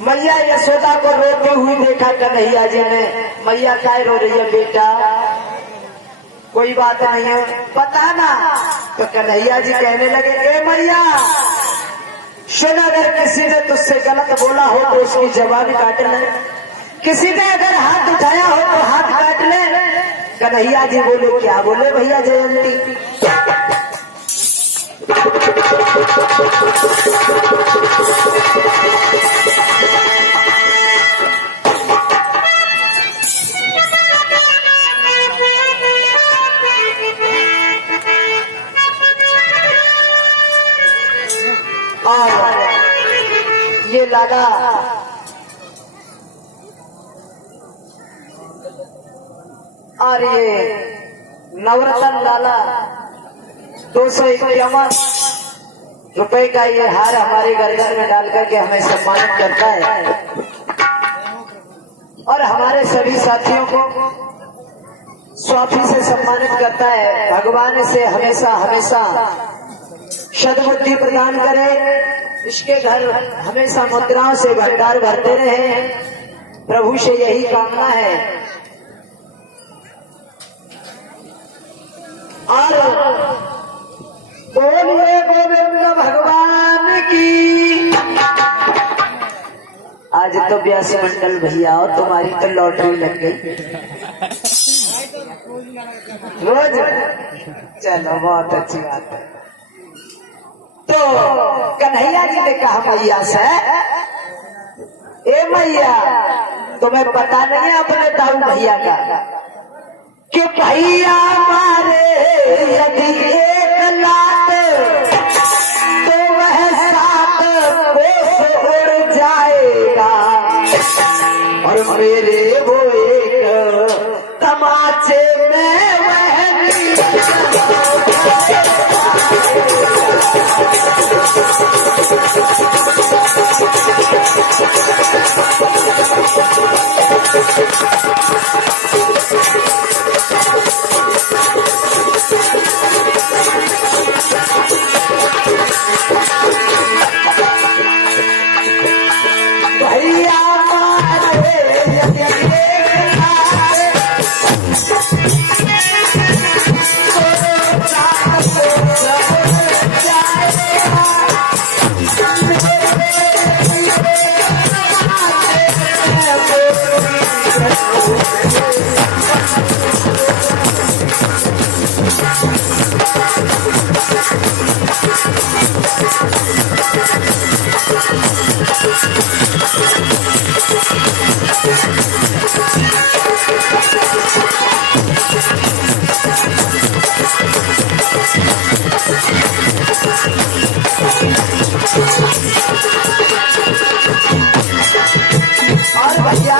मैया यशोदा को रोती हुई देखा कन्हैया जी ने। मैया क्या रो रही है बेटा? कोई बात नहीं है, पता ना। तो कन्हैया जी कहने लगे, ए मैया सुन, अगर किसी ने तुझसे गलत बोला हो तो उसकी जबान काट ले, किसी ने अगर हाथ उठाया हो तो हाथ काट ले। कन्हैया जी बोले, क्या बोले भैया जयंती? और ये लाला और ये नवरत्न लाला 251 रुपए का ये हार हमारे गर्दन में डाल करके हमें सम्मानित करता है और हमारे सभी साथियों को स्वाफी से सम्मानित करता है। भगवान से हमेशा हमेशा सद्बुद्धि प्रदान करे, इसके घर हमेशा मुद्राओं से भंडार भरते रहे। प्रभु से यही कामना है। और बोलिए गोविंद भगवान की। आज तो 82 मंडल भैया और तुम्हारी तो लॉटरी लग गई रोज। चलो बहुत अच्छी बात है। तो कन्हैया जी ने कहा मैया से, ए मैया तुम्हें पता नहीं है अपने दाऊ भैया का कि भैया मारे यदि 1 लाख तो वह 7 कोस उड़ जाएगा और मेरे वो एक तमाचे में वह भैया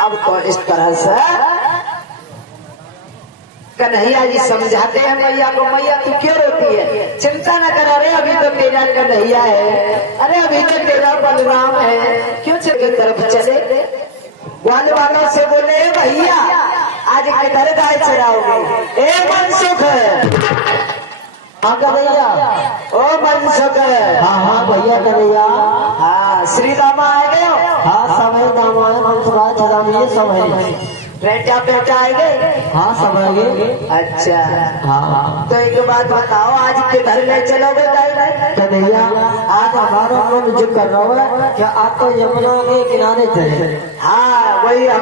अब तो इस तरह से कन्हैया जी समझाते हैं मैया को, मैया तू क्यों रोती है? चिंता न कर, अरे अभी तो तेरा कन्हैया है, अरे अभी तो तेरा बलराम है, क्यों चल तरफ चले? ग्वाल वालों से बोले, भैया आज किधर गाय चराओगे? ए मनसुख, हाँ कन्हैया, ओ मनसुख। हाँ हाँ भैया कन्हैया। हाँ श्री दामा आ गए हो? हाँ समय दामा है, मनसुखा चरानी समय। बेटा बेटा आ गए? हाँ सब आ गए। अच्छा हाँ तो एक बात बताओ, आज किधर ले चलोगे गाय? कन्हैया आज हमारा मन जो कर रहा है कि आज तो यमुना के किनारे चले। हाँ वही हम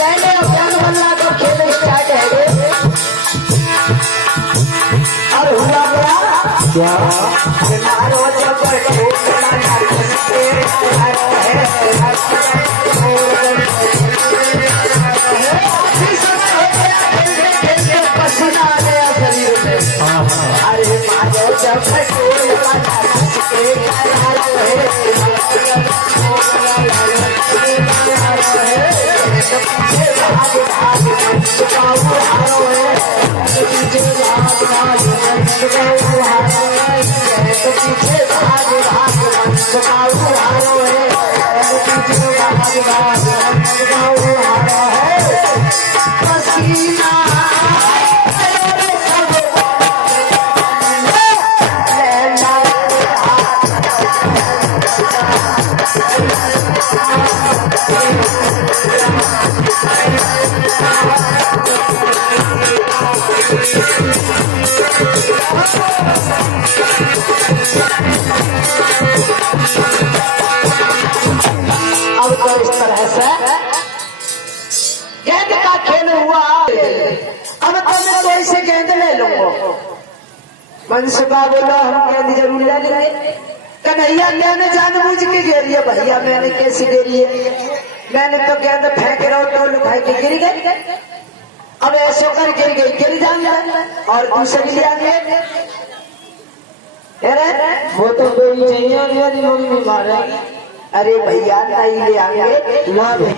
मैंने ज्ञान बल्ला को खेल स्टार्ट है और हुआ क्या नारो जब पसीना आ गया शरीर में अरे मारो जब अब तो इस तरह से गेंद का खेल हुआ। अब तो मैं कोई से गेंद ले लूंगा। मनसुबा बोला हम गेंद जरूर ले लेंगे। कन्हैया मैंने जानबूझ के घेरी है भैया, मैंने कैसे घेरी है? मैंने तो गेंद फेंक रहा हूं तो लुकाई के गिर गई। अब ऐसे कर गिर गई, गिर जाएंगे और दूसरी ले आएंगे। वो तो कोई चाहिए और मेरी मम्मी मारेगी। अरे भैया नहीं ले आएंगे ना भाई